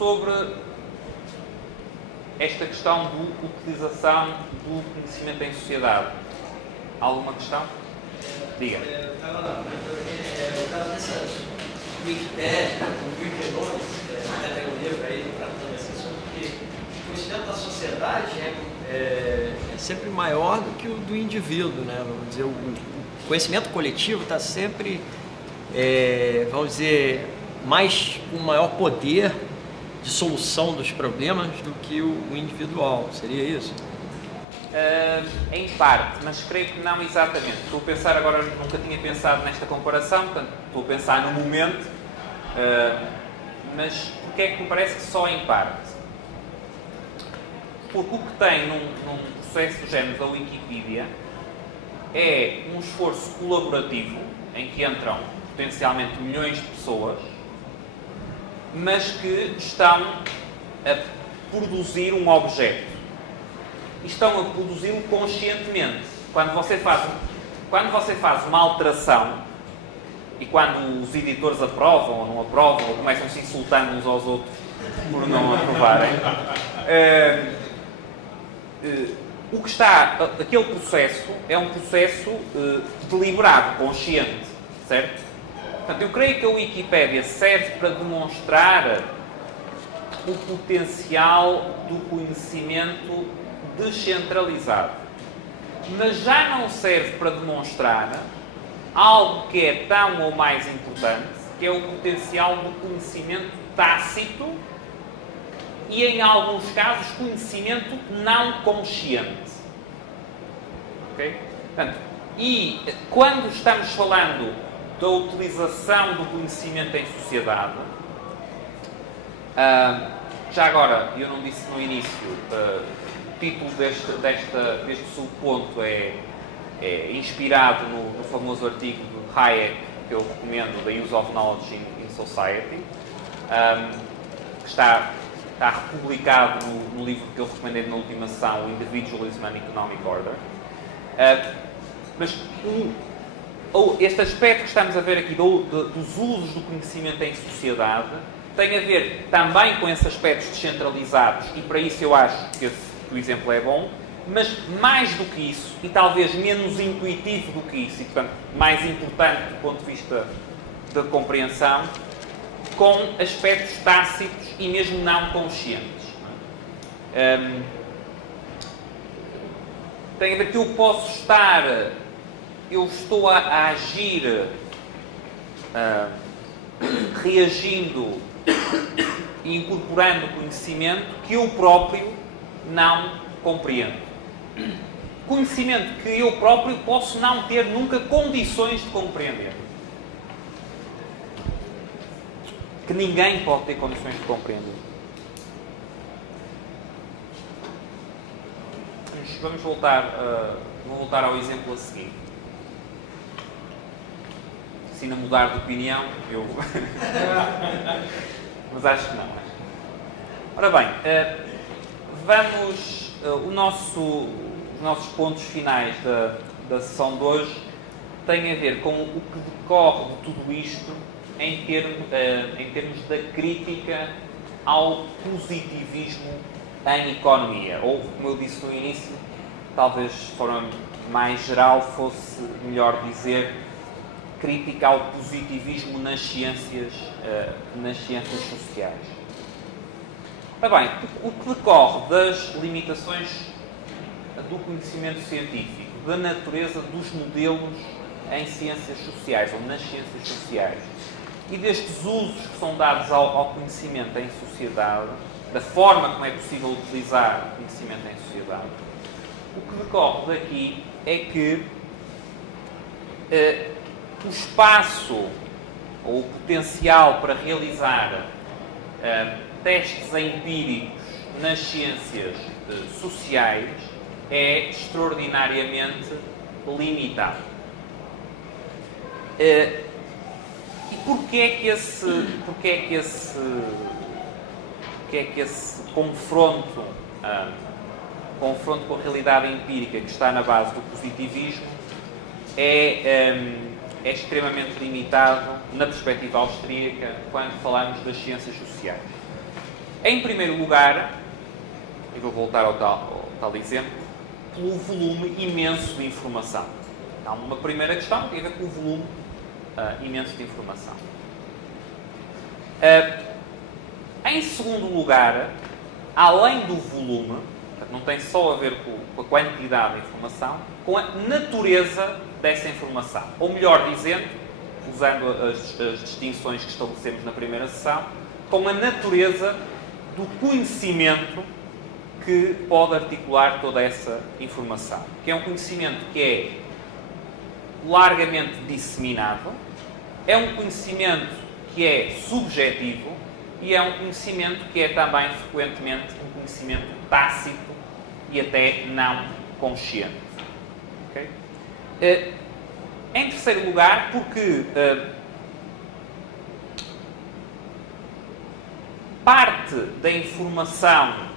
sobre esta questão da utilização do conhecimento em sociedade. Alguma questão? Diga. No caso dessas Wikipédia, o Wikinomics, a categoria para ele tratando esse assunto, porque o conhecimento da sociedade é sempre maior do que o do indivíduo, né? Vamos dizer, o conhecimento coletivo está sempre, vamos dizer, com maior poder de solução dos problemas do que o individual. Seria isso? Em parte, mas creio que não exatamente. Estou a pensar agora, nunca tinha pensado nesta comparação, portanto, estou a pensar no momento, mas porque é que me parece que só em parte? Porque o que tem num processo do género da Wikipedia é um esforço colaborativo em que entram potencialmente milhões de pessoas, mas que estão a produzir um objeto. E estão a produzi-lo conscientemente. Quando você faz uma alteração, e quando os editores aprovam ou não aprovam, ou começam-se insultando uns aos outros por não aprovarem, aquele processo é um processo deliberado, consciente, certo? Portanto, eu creio que a Wikipédia serve para demonstrar o potencial do conhecimento descentralizado. Mas já não serve para demonstrar algo que é tão ou mais importante, que é o potencial do conhecimento tácito e, em alguns casos, conhecimento não consciente. Ok? Portanto, e quando estamos falando da utilização do conhecimento em sociedade, já agora, eu não disse no início, o título deste subponto é inspirado no famoso artigo de Hayek, que eu recomendo, The Use of Knowledge in Society, que está republicado no livro que eu recomendei na última sessão, Individualism and Economic Order. Mas este aspecto que estamos a ver aqui dos usos do conhecimento em sociedade tem a ver também com esses aspectos descentralizados, e para isso eu acho que o exemplo é bom, mas mais do que isso, e talvez menos intuitivo do que isso, e portanto mais importante do ponto de vista da compreensão, com aspectos tácitos e mesmo não conscientes. Tem a ver que eu estou a agir reagindo e incorporando conhecimento que eu próprio não compreendo. Conhecimento que eu próprio posso não ter nunca condições de compreender. Que ninguém pode ter condições de compreender. Vamos vou voltar ao exemplo a seguir. Se não mudar de opinião, eu... Mas acho que não. Ora bem, os nossos pontos finais da sessão de hoje têm a ver com o que decorre de tudo isto em termos da crítica ao positivismo em economia. Ou, como eu disse no início, talvez de forma mais geral fosse melhor dizer crítica ao positivismo nas ciências sociais. Ora bem, o que decorre das limitações do conhecimento científico, da natureza dos modelos em ciências sociais ou nas ciências sociais e destes usos que são dados ao conhecimento em sociedade, da forma como é possível utilizar conhecimento em sociedade, o que decorre daqui é que o espaço ou o potencial para realizar testes empíricos nas ciências sociais é extraordinariamente limitado. E porquê é que esse confronto com a realidade empírica que está na base do positivismo é extremamente limitado na perspectiva austríaca quando falamos das ciências sociais? Em primeiro lugar, e vou voltar ao tal exemplo, pelo volume imenso de informação. Há uma primeira questão que tem a ver com o volume imenso de informação. Em segundo lugar, além do volume, não tem só a ver com a quantidade de informação, com a natureza dessa informação. Ou melhor dizendo, usando as distinções que estabelecemos na primeira sessão, com a natureza do conhecimento que pode articular toda essa informação. Que é um conhecimento que é largamente disseminado, é um conhecimento que é subjetivo e é um conhecimento que é também frequentemente um conhecimento tácito e até não consciente. Okay? Em terceiro lugar, porque parte da informação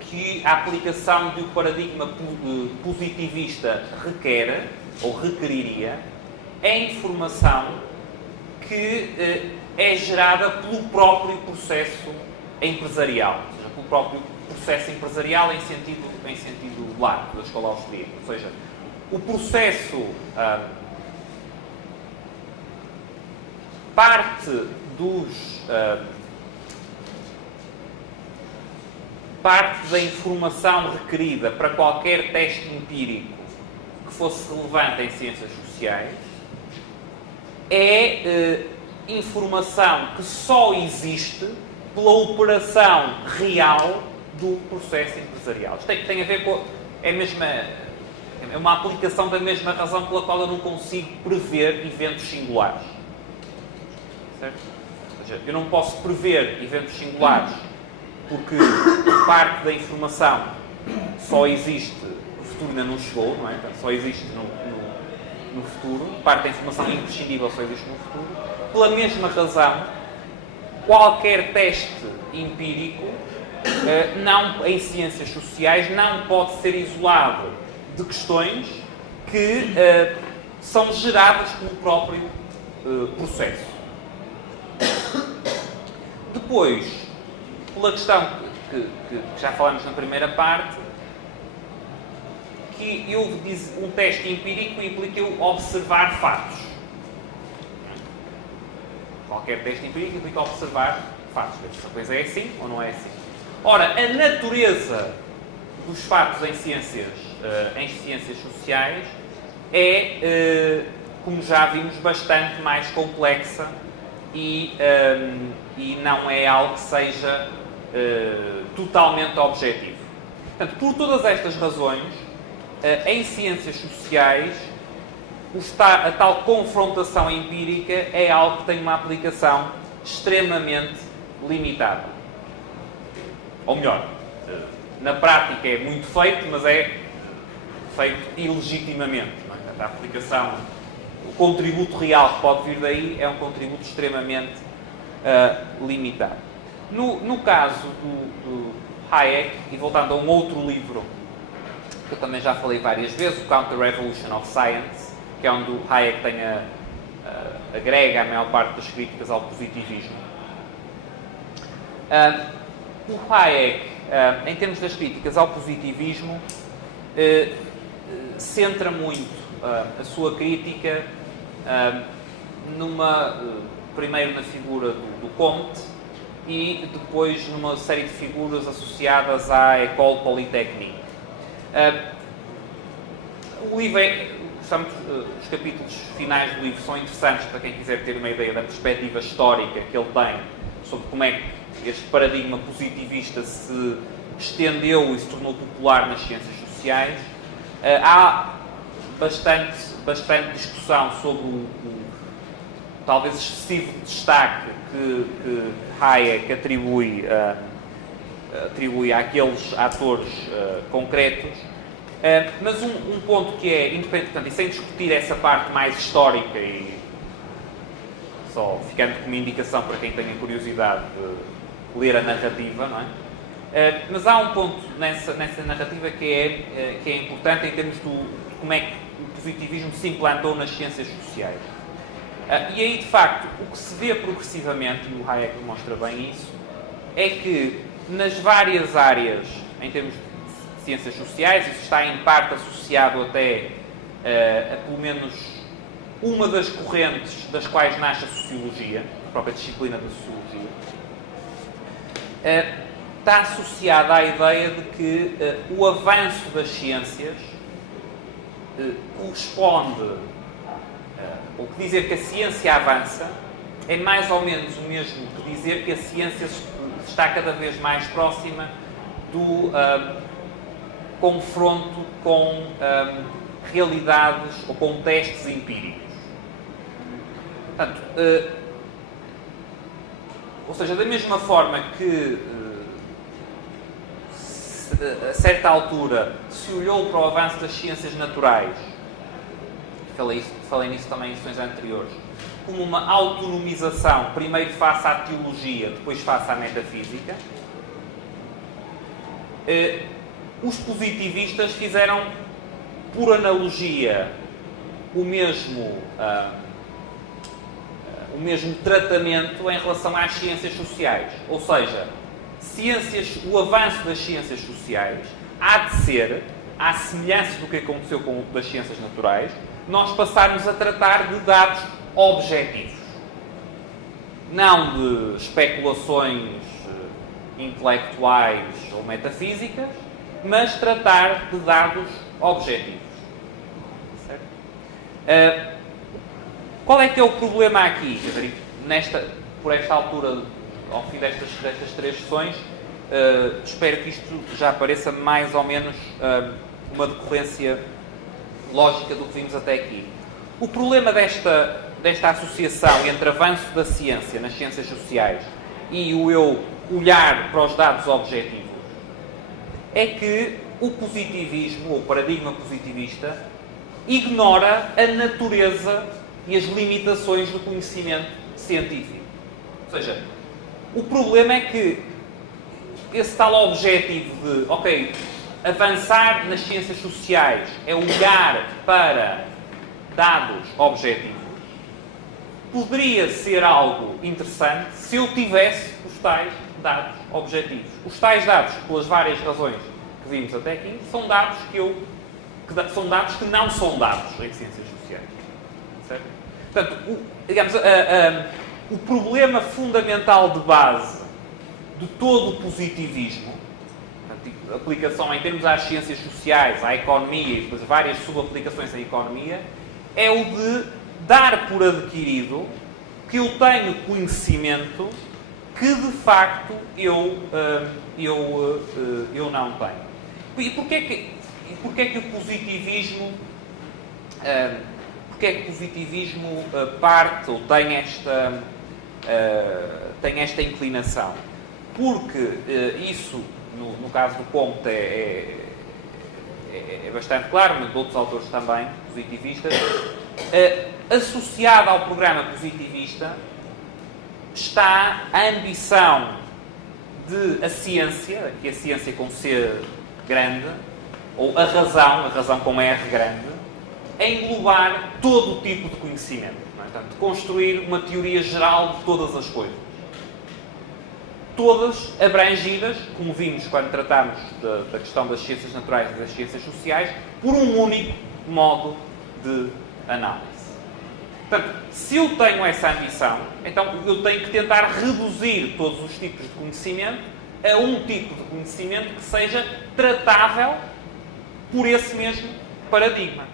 que a aplicação de um paradigma positivista requer, ou requeriria, é informação que é gerada pelo próprio processo empresarial, ou seja, pelo próprio processo empresarial em sentido largo da escola austríaca. Ou seja, o processo parte da informação requerida para qualquer teste empírico que fosse relevante em ciências sociais é informação que só existe pela operação real do processo empresarial. Isto tem a ver com... É uma aplicação da mesma razão pela qual eu não consigo prever eventos singulares. Certo? Ou seja, eu não posso prever eventos singulares porque parte da informação só existe, o futuro ainda não chegou, não é? Então, só existe no futuro, parte da informação imprescindível só existe no futuro. Pela mesma razão, qualquer teste empírico em ciências sociais não pode ser isolado de questões que são geradas pelo próprio processo. Depois, pela questão que já falamos na primeira parte, que um teste empírico implica eu observar fatos. Qualquer teste empírico implica observar fatos. Se a coisa é assim ou não é assim. Ora, a natureza dos fatos em ciências sociais é, como já vimos, bastante mais complexa e não é algo que seja totalmente objetivo. Portanto, por todas estas razões, em ciências sociais, a tal confrontação empírica é algo que tem uma aplicação extremamente limitada. Ou melhor, na prática é muito feito, mas é feito ilegitimamente. Não é? A aplicação, o contributo real que pode vir daí é um contributo extremamente limitado. No caso do Hayek, e voltando a um outro livro que eu também já falei várias vezes, o Counter-Revolution of Science, que é onde o Hayek agrega a maior parte das críticas ao positivismo. O Hayek, em termos das críticas ao positivismo, centra muito a sua crítica primeiro na figura do Comte e depois numa série de figuras associadas à École Polytechnique. O livro os capítulos finais do livro são interessantes para quem quiser ter uma ideia da perspectiva histórica que ele tem sobre como é que este paradigma positivista se estendeu e se tornou popular nas ciências sociais. Há bastante discussão sobre o talvez excessivo destaque que Hayek atribui àqueles atores concretos. Mas um ponto que é independente, e sem discutir essa parte mais histórica e só ficando como indicação para quem tenha curiosidade de ler a narrativa, não é? Mas há um ponto nessa narrativa que é importante em termos de como é que o positivismo se implantou nas ciências sociais. E aí, de facto, o que se vê progressivamente, e o Hayek mostra bem isso, é que nas várias áreas, em termos de ciências sociais, isso está em parte associado até a pelo menos uma das correntes das quais nasce a sociologia, a própria disciplina da sociologia, está associada à ideia de que o avanço das ciências corresponde, ou que dizer que a ciência avança é mais ou menos o mesmo que dizer que a ciência está cada vez mais próxima do confronto com realidades ou com testes empíricos. Portanto, ou seja, da mesma forma que a certa altura se olhou para o avanço das ciências naturais, falei nisso também em sessões anteriores, como uma autonomização, primeiro face à teologia, depois face à metafísica, os positivistas fizeram, por analogia, o mesmo tratamento em relação às ciências sociais. Ou seja, o avanço das ciências sociais há de ser, à semelhança do que aconteceu com o das ciências naturais, nós passarmos a tratar de dados objetivos. Não de especulações intelectuais ou metafísicas, mas tratar de dados objetivos. Certo? Qual é que é o problema aqui? Quer dizer, por esta altura, ao fim destas 3 sessões, espero que isto já pareça mais ou menos uma decorrência lógica do que vimos até aqui. O problema desta associação entre avanço da ciência nas ciências sociais e o eu olhar para os dados objetivos é que o positivismo, ou o paradigma positivista, ignora a natureza e as limitações do conhecimento científico. Ou seja, o problema é que esse tal objetivo de, ok, avançar nas ciências sociais é olhar para dados objetivos, poderia ser algo interessante se eu tivesse os tais dados objetivos. Os tais dados, pelas várias razões que vimos até aqui, são dados são dados que não são dados em ciências sociais. Certo? Portanto, o problema fundamental de base de todo o positivismo, portanto, aplicação em termos às ciências sociais, à economia e depois várias subaplicações à economia, é o de dar por adquirido que eu tenho conhecimento que de facto eu não tenho. E porquê que o positivismo parte ou tem esta inclinação? Porque isso, no caso do Comte, é bastante claro, mas de outros autores também, positivistas, associada ao programa positivista está a ambição de a ciência, que a ciência com C grande, ou a razão com R grande, a englobar todo o tipo de conhecimento. Não é? Portanto, construir uma teoria geral de todas as coisas. Todas abrangidas, como vimos quando tratámos da questão das ciências naturais e das ciências sociais, por um único modo de análise. Portanto, se eu tenho essa ambição, então eu tenho que tentar reduzir todos os tipos de conhecimento a um tipo de conhecimento que seja tratável por esse mesmo paradigma.